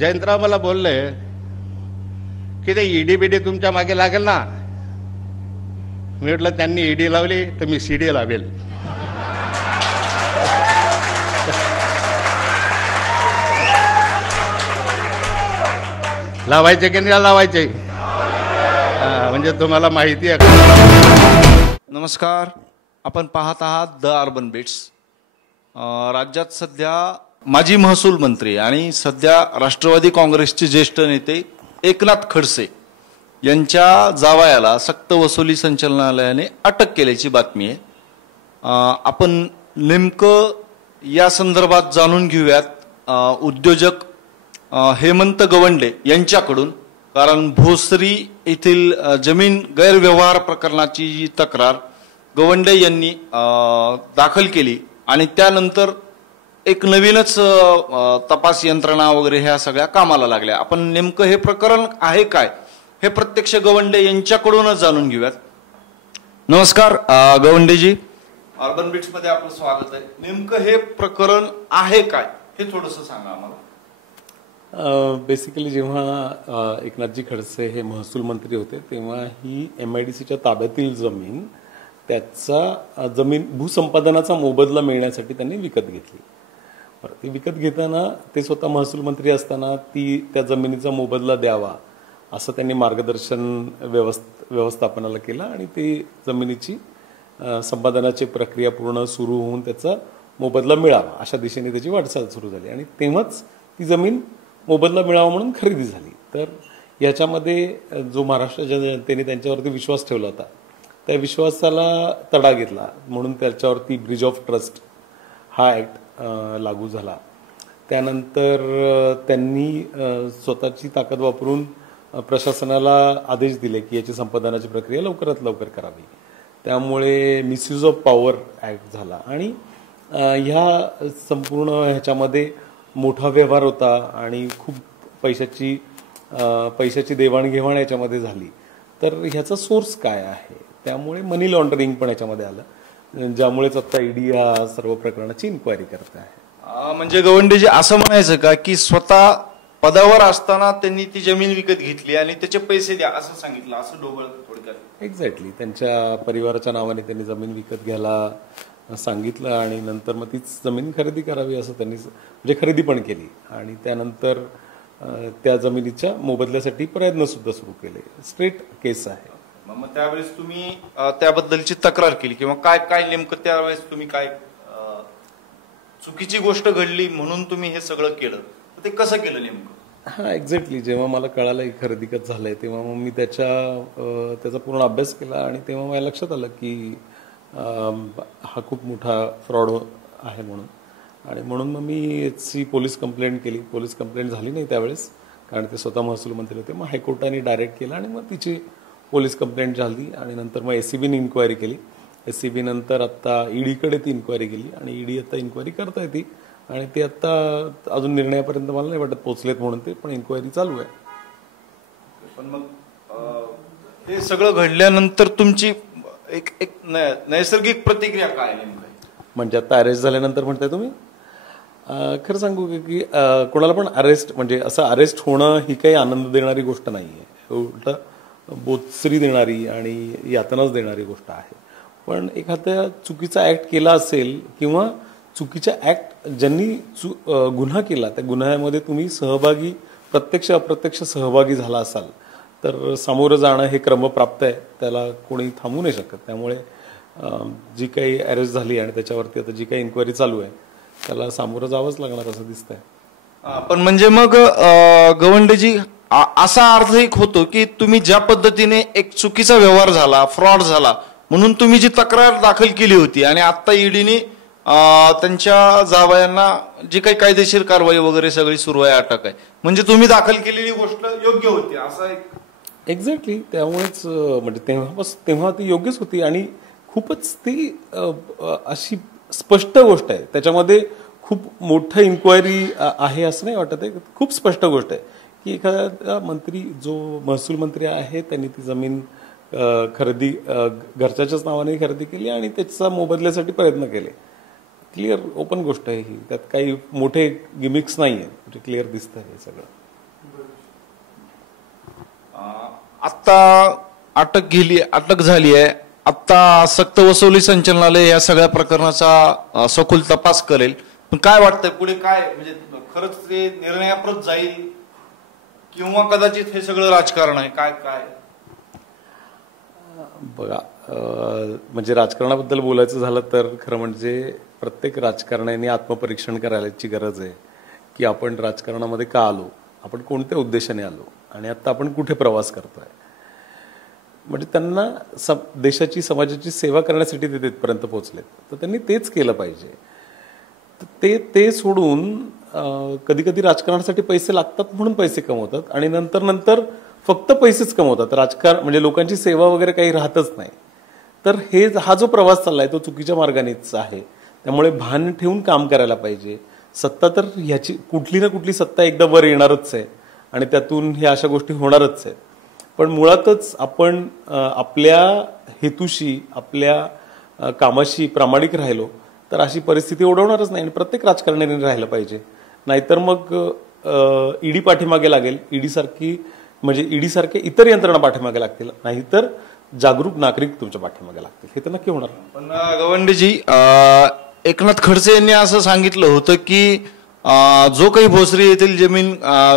जयंतराव मला बोलले की ते ईडी बीडी तुमच्या मागे लागेल ना. मी म्हटलं त्यांनी ईडी लावली तर मी सीडी लावेल. लावायचे की नाही लावायचे म्हणजे तुम्हाला माहिती आहे. नमस्कार, आपण पाहत आहात द अर्बन बिट्स. राज्यात सध्या माजी महसूल मंत्री आणि सध्या राष्ट्रवादी काँग्रेसचे ज्येष्ठ नेते एकनाथ खडसे यांच्या जावयाला सक्तवसुली संचालनालयाने अटक केल्याची बातमी आहे. आपण नेमकं या संदर्भात जाणून घेऊयात उद्योजक हेमंत गवंडे यांच्याकडून, कारण भोसरी येथील जमीन गैरव्यवहार प्रकरणाची जी तक्रार गवंडे यांनी दाखल केली आणि त्यानंतर एक नवीनच तपास यंत्रणा वगैरे ह्या सगळ्या कामाला लागल्या. आपण नेमकं हे प्रकरण आहे काय हे प्रत्यक्ष गवंडे यांच्याकडूनच जाणून घेऊयात. नमस्कार गवंडेजी, अर्बन बिट्स मध्ये आपलं स्वागत आहे. नेमकं हे प्रकरण आहे काय हे थोडंसं सांगा आम्हाला. बेसिकली जेव्हा एकनाथजी खडसे हे महसूल मंत्री होते तेव्हा ही MIDCच्या ताब्यातील जमीन त्याचा भूसंपादनाचा मोबदला मिळण्यासाठी त्यांनी विकत घेतली. ती विकत घेताना ते स्वतः महसूल मंत्री असताना त्या जमिनीचा मोबदला द्यावा असं त्यांनी मार्गदर्शन व्यवस्थापनाला केलं आणि ती जमिनीची संपादनाची प्रक्रिया पूर्ण सुरू होऊन त्याचा मोबदला मिळावा अशा दिशेने त्याची वाटचाल सुरू झाली आणि तेव्हाच ती जमीन मोबदला मिळावा म्हणून खरेदी झाली. तर याच्यामध्ये जो महाराष्ट्राच्या जनतेने त्यांच्यावरती विश्वास ठेवला होता त्या विश्वासाला तडा घेतला म्हणून त्याच्यावरती ब्रिज ऑफ ट्रस्ट हा ॲक्ट लागू झाला. त्यानंतर त्यांनी स्वतःची ताकद वापरून प्रशासनाला आदेश दिले की याची संपादनाची प्रक्रिया लवकरात लवकर करावी. त्यामुळे मिसयूज ऑफ पॉवर ॲक्ट झाला आणि ह्या संपूर्ण ह्याच्यामध्ये मोठा व्यवहार होता आणि खूप पैशाची देवाणघेवाण याच्यामध्ये झाली. तर ह्याचा सोर्स काय आहे, त्यामुळे मनी लॉन्ड्रिंग पण याच्यामध्ये आलं, ज्यामुळेच आता ईडी या सर्व प्रकरणाची इन्क्वायरी करत आहे. म्हणजे गवंडेजी असं म्हणायचं का की स्वतः पदावर असताना त्यांनी ती जमीन विकत घेतली आणि त्याचे पैसे द्या असं सांगितलं, असं ढोबळ थोडक्यात? एक्झॅक्टली, त्यांच्या परिवाराच्या नावाने त्यांनी जमीन विकत घ्यायला सांगितलं आणि नंतर मग तीच जमीन खरेदी करावी असं त्यांनी म्हणजे खरेदी पण केली आणि त्यानंतर त्या जमिनीच्या मोबदल्यासाठी प्रयत्न सुद्धा सुरू केले. स्ट्रेट केस आहे. मग त्यावेळेस तुम्ही त्याबद्दलची तक्रार केली किंवा काय काय नेमकं त्यावेळेस तुम्ही काय चुकीची गोष्ट घडली म्हणून तुम्ही हे सगळं केलं, ते कसं केलं नेमकं? हा, एक्झॅक्टली. जेव्हा मला कळालं की खरेदी खत झालंय तेव्हा मग मी त्याचा पूर्ण अभ्यास केला आणि तेव्हा माझ्या लक्षात आलं की हा खूप मोठा फ्रॉड आहे म्हणून. आणि म्हणून मग मी याची पोलीस कंप्लेंट केली. पोलीस कंप्लेंट झाली नाही त्यावेळेस, कारण ते स्वतः महसूल मंत्री होते. मग हायकोर्टाने डायरेक्ट केलं आणि मग तिची पोलीस कंप्लेंट झाली आणि नंतर मग SCBने इन्क्वायरी केली. SCB नंतर आता ईडीकडे ती इन्क्वायरी केली आणि ईडी आता इन्क्वायरी करता येते आणि ते आता अजून निर्णयापर्यंत मला नाही वाटत पोहोचलेत म्हणून ते, पण इन्क्वायरी चालू आहे. पण मग हे सगळं घडल्यानंतर तुमची एक नैसर्गिक प्रतिक्रिया काय नेमकं? म्हणजे आता अरेस्ट झाल्यानंतर म्हणताय तुम्ही? खरं सांगू की कोणाला पण अरेस्ट म्हणजे असं अरेस्ट होणं ही काही आनंद देणारी गोष्ट नाही आहे, उलट बोचरी देणारी आणि यातनाच देणारी गोष्ट आहे. पण एखाद्या चुकीचा ॲक्ट केला असेल किंवा चुकीच्या ॲक्ट ज्यांनी गुन्हा केला त्या गुन्ह्यामध्ये तुम्ही सहभागी प्रत्यक्ष अप्रत्यक्ष सहभागी झाला असाल तर सामोरं जाणं हे क्रमप्राप्त आहे, त्याला कोणी थांबवू नाही शकत. त्यामुळे जी काही अरेस्ट झाली आणि त्याच्यावरती आता जी काही इन्क्वायरी चालू आहे त्याला सामोरं जावंच लागणार असं दिसतंय. पण म्हणजे मग गवंडेजी असा अर्थ एक होतो की तुम्ही ज्या पद्धतीने एक चुकीचा व्यवहार झाला, फ्रॉड झाला म्हणून तुम्ही जी तक्रार दाखल केली होती आणि आता ईडीने त्यांच्या जावयांना जी काही कायदेशीर कारवाई वगैरे सगळी सुरू आहे, अटक आहे, म्हणजे तुम्ही दाखल केलेली गोष्ट योग्य होती असं एक? एक्झॅक्टली. त्यामुळेच म्हणजे तेव्हा ती योग्यच होती आणि खूपच ती अशी स्पष्ट गोष्ट आहे, त्याच्यामध्ये खूप मोठं इन्क्वायरी आहे असं नाही वाटत आहे. खूप स्पष्ट गोष्ट आहे की एखादा मंत्री जो महसूल मंत्री आहे त्यांनी ती जमीन खरेदी घरच्याच्याच नावाने खरेदी केली आणि त्याचा मोबदल्यासाठी प्रयत्न केले. क्लिअर ओपन गोष्ट आहे ही, त्यात काही मोठे गिमिक्स नाही आहे, म्हणजे क्लिअर दिसतं हे सगळं. आत्ता अटक झाली आहे. आत्ता सक्तवसुली संचालनालय या सगळ्या प्रकरणाचा सखोल तपास करेल. पण काय वाटतंय पुढे काय, म्हणजे खरंच ते निर्णयाप्रत जाईल किंवा कदाचित हे सगळं राजकारण आहे? काय काय बघा, म्हणजे राजकारणाबद्दल बोलायचं झालं तर खरं म्हणजे प्रत्येक राजकारण्याने आत्मपरीक्षण करायची गरज आहे की आपण राजकारणामध्ये का आलो, आपण कोणत्या उद्देशाने आलो आणि आता आपण कुठे प्रवास करतोय. म्हणजे त्यांना देशाची समाजाची सेवा करण्यासाठी ते तिथपर्यंत पोहोचलेत, तर त्यांनी तेच केलं पाहिजे. ते सोडून कधी कधी राजकारणासाठी पैसे लागतात म्हणून पैसे कमवतात आणि नंतर फक्त पैसेच कमवतात. राजकारण म्हणजे लोकांची सेवा वगैरे काही राहतच नाही. तर हा जो प्रवास चाललाय तो चुकीच्या मार्गानेच आहे. त्यामुळे भान ठेवून काम करायला पाहिजे. सत्ता तर ह्याची कुठली ना कुठली सत्ता एकदा वर येणारच आहे आणि त्यातून ह्या अशा गोष्टी होणारच आहेत. पण मुळातच आपण आपल्या हेतूशी आपल्या कामाशी प्रामाणिक राहिलो तर अशी परिस्थिती ओढवणारच नाही आणि प्रत्येक राजकारण्याने राहिलं पाहिजे. नाहीतर मग ईडी पाठीमागे लागेल, ईडी सारखे इतर यंत्रणा पाठीमागे लागतील, नाहीतर जागरूक नागरिक तुमच्या पाठीमागे लागतील. हे तर नक्की होणार. पण गवंडेजी, एकनाथ खडसे यांनी असं सांगितलं होतं की जो काही भोसरी येथील जमीन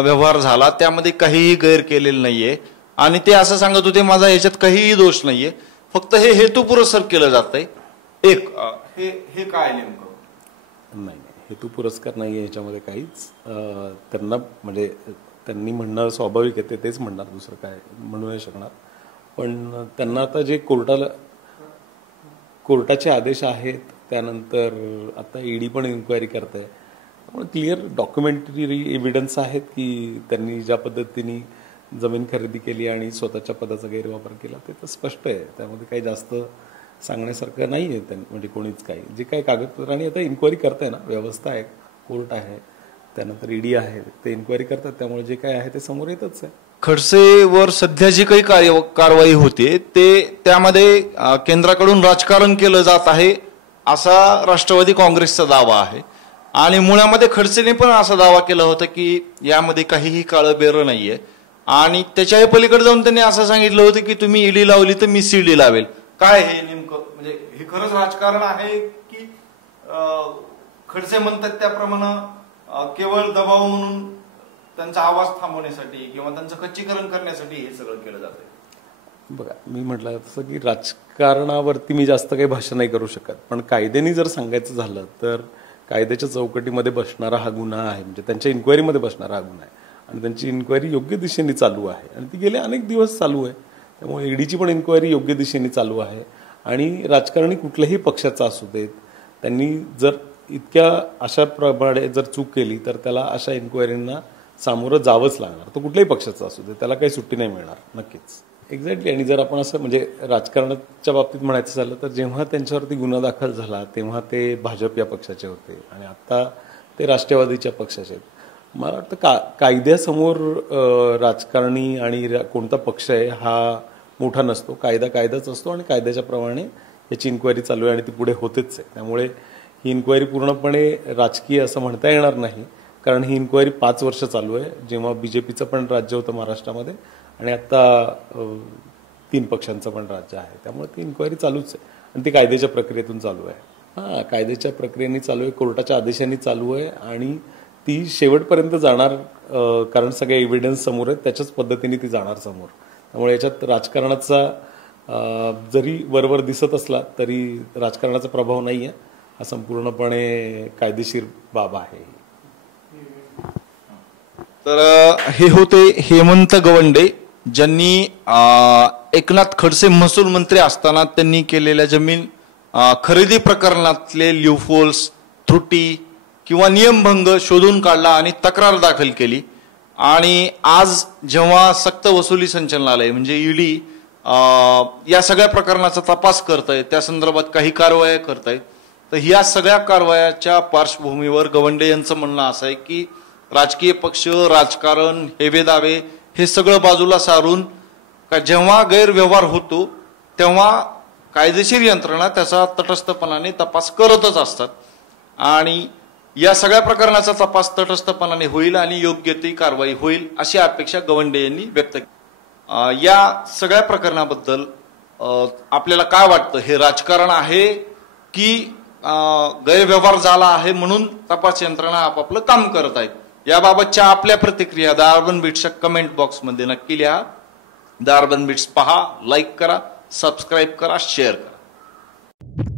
व्यवहार झाला त्यामध्ये काहीही गैर केलेलं नाहीये आणि ते असं सांगत होते माझा याच्यात काहीही दोष नाहीये, फक्त हे हेतुपुरस्सर केलं जातंय. हे काय नेमकं? नाही, हेतू पुरस्कार नाही आहे ह्याच्यामध्ये काहीच. त्यांना म्हणजे त्यांनी म्हणणं स्वाभाविक आहे, तेच म्हणणार, दुसरं काय म्हणू नाही शकणार. पण त्यांना आता जे कोर्टाचे आदेश आहेत, त्यानंतर आता ईडी पण इन्क्वायरी करत आहे, त्यामुळे क्लिअर डॉक्युमेंटरी एव्हिडन्स आहेत की त्यांनी ज्या पद्धतीने जमीन खरेदी केली आणि स्वतःच्या पदाचा गैरवापर केला ते तर स्पष्ट आहे. त्यामध्ये काही जास्त सांगण्यासारखं नाही आहे. म्हणजे कोणीच काही जे काही कागदपत्र आणि आता इन्क्वायरी करताय ना, व्यवस्था आहे, कोर्ट आहे, त्यानंतर ईडी आहे, ते इन्क्वायरी करतात. त्यामुळे जे काय आहे ते समोर येतच आहे. खडसेवर सध्या जी काही कारवाई होते त्यामध्ये केंद्राकडून राजकारण केलं जात आहे असा राष्ट्रवादी काँग्रेसचा दावा आहे आणि मुळामध्ये खडसेने पण असा दावा केला होता की यामध्ये काहीही काळं बेरं नाहीये आणि त्याच्याही पलीकडे जाऊन त्यांनी असं सांगितलं होतं की तुम्ही ईडी लावली तर मी सीडी लावेल. काय हे नेमकं, म्हणजे हे खरंच राजकारण आहे की खडसे म्हणतात त्याप्रमाणे केवळ दबाव म्हणून त्यांचा आवाज थांबवण्यासाठी किंवा त्यांचं खच्चीकरण करण्यासाठी हे सगळं केलं जातंय? बघा, मी म्हटलं तसं की राजकारणावरती मी जास्त काही भाष्य नाही करू शकत, पण कायद्याने जर सांगायचं झालं तर कायद्याच्या चौकटीमध्ये बसणारा हा गुन्हा आहे, म्हणजे त्यांच्या इन्क्वायरीमध्ये बसणारा हा गुन्हा आहे आणि त्यांची इन्क्वायरी योग्य दिशेने चालू आहे आणि ती गेले अनेक दिवस चालू आहे. त्यामुळे ईडीची पण इन्क्वायरी योग्य दिशेने चालू आहे आणि राजकारणी कुठल्याही पक्षाचा असू देत, त्यांनी जर अशा प्रमाणे जर चूक केली तर त्याला अशा इन्क्वायरींना सामोरं जावंच लागणार. तो कुठल्याही पक्षाचा असू दे, त्याला काही सुट्टी नाही मिळणार नक्कीच. एक्झॅक्टली. आणि जर आपण असं म्हणजे राजकारणाच्या बाबतीत म्हणायचं झालं तर जेव्हा त्यांच्यावरती गुन्हा दाखल झाला तेव्हा ते भाजप या पक्षाचे होते आणि आता ते राष्ट्रवादीच्या पक्षाचे आहेत. मला वाटतं कायद्यासमोर राजकारणी आणि कोणता पक्ष आहे हा मोठा नसतो. कायदाच असतो आणि कायद्याच्या प्रमाणे याची इन्क्वायरी चालू आहे आणि ती पुढे होतेच आहे. त्यामुळे ही इन्क्वायरी पूर्णपणे राजकीय असं म्हणता येणार नाही, कारण ही इन्क्वायरी 5 वर्ष चालू आहे, जेव्हा बीजेपीचं पण राज्य होतं महाराष्ट्रामध्ये आणि आता 3 पक्षांचं पण राज्य आहे. त्यामुळे ती इन्क्वायरी चालूच आहे आणि ती कायद्याच्या प्रक्रियेतून चालू आहे. कायद्याच्या प्रक्रियेने चालू आहे, कोर्टाच्या आदेशांनी चालू आहे आणि ती शेवटपर्यंत जाणार, कारण सगळे एव्हिडन्स समोर आहेत, त्याच्याच पद्धतीने ती जाणार समोर. त्यामुळे याच्यात राजकारणाचा जरी वरवर दिसत असला तरी राजकारणाचा प्रभाव नाही आहे. हा संपूर्णपणे कायदेशीर बाब आहे. तर हे होते हेमंत गवंडे, ज्यांनी एकनाथ खडसे महसूल मंत्री असताना त्यांनी केलेल्या जमीन खरेदी प्रकरणातले ल्यूफोल्स, त्रुटी किंवा नियमभंग शोधून काढला आणि तक्रार दाखल केली. आणि आज जेव्हा सक्तवसुली संचालनालय म्हणजे ईडी या सगळ्या प्रकरणाचा तपास करतंय, त्या संदर्भात काही कारवाया करतायत, तर या सगळ्या कारवायाच्या पार्श्वभूमीवर गवंडे यांचं म्हणणं असं आहे की राजकीय पक्ष, राजकारण, हेवेदावे हे सगळं बाजूला सारून जेव्हा गैरव्यवहार होतो तेव्हा कायदेशीर यंत्रणा त्याचा तटस्थपणाने तपास करतच असतात आणि या सगळ्या प्रकरणाचा तपास तटस्थपणाने होईल आणि योग्य ती कारवाई होईल अशी अपेक्षा गवंडे यांनी व्यक्त केली। या सगळ्या प्रकरणाबद्दल आपल्याला काय वाटतं, हे राजकारण आहे की गैरव्यवहार झाला आहे म्हणून तपास यंत्रणा आपापलं काम करत आहेत? याबाबतच्या आपल्या प्रतिक्रिया द अर्बन बीट्सच्या कमेंट बॉक्समध्ये नक्की लिहा। द अर्बन बीट्स पहा, लाईक करा, सबस्क्राईब करा, शेअर करा।